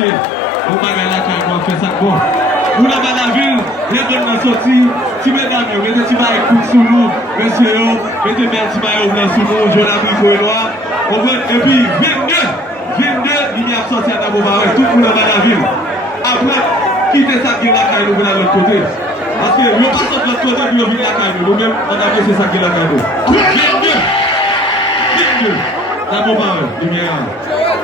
marcher. On va gagner la caille, on fait ça. Bon. Vous dans la ville, les bonnes sorties. Si mesdames, mettez si va écouter sous nous, messieurs, mettez bien si va écouter sous nous, je l'ai mis noir. Et puis 22, il y a sorti à Nabobaré, tout le monde dans la ville. Après, quittez ça qui est la caille, nous venons de l'autre côté. Parce que nous passons de l'autre côté, nous venons de la caille, nous-mêmes, on a laissé ça qui est la caille. 22, Nabobaré, lumière.